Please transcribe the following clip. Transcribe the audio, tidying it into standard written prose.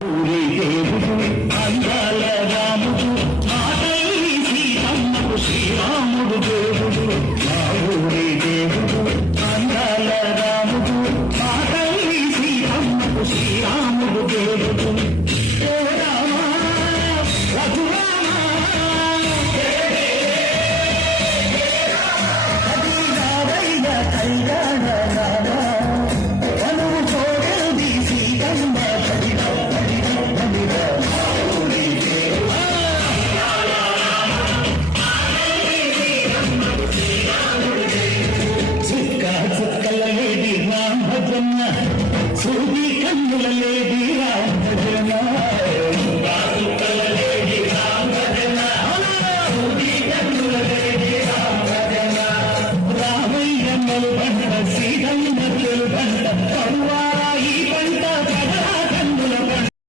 ఊరి దేవుడు అందాల రాముడు మా తల్లి సీతమ్మకు శ్రీరాముడు దేవుడు మా ఊరి దేవుడు అందాల రాముడు మా తల్లి సీతమ్మకు శ్రీరాముడు దేవుడు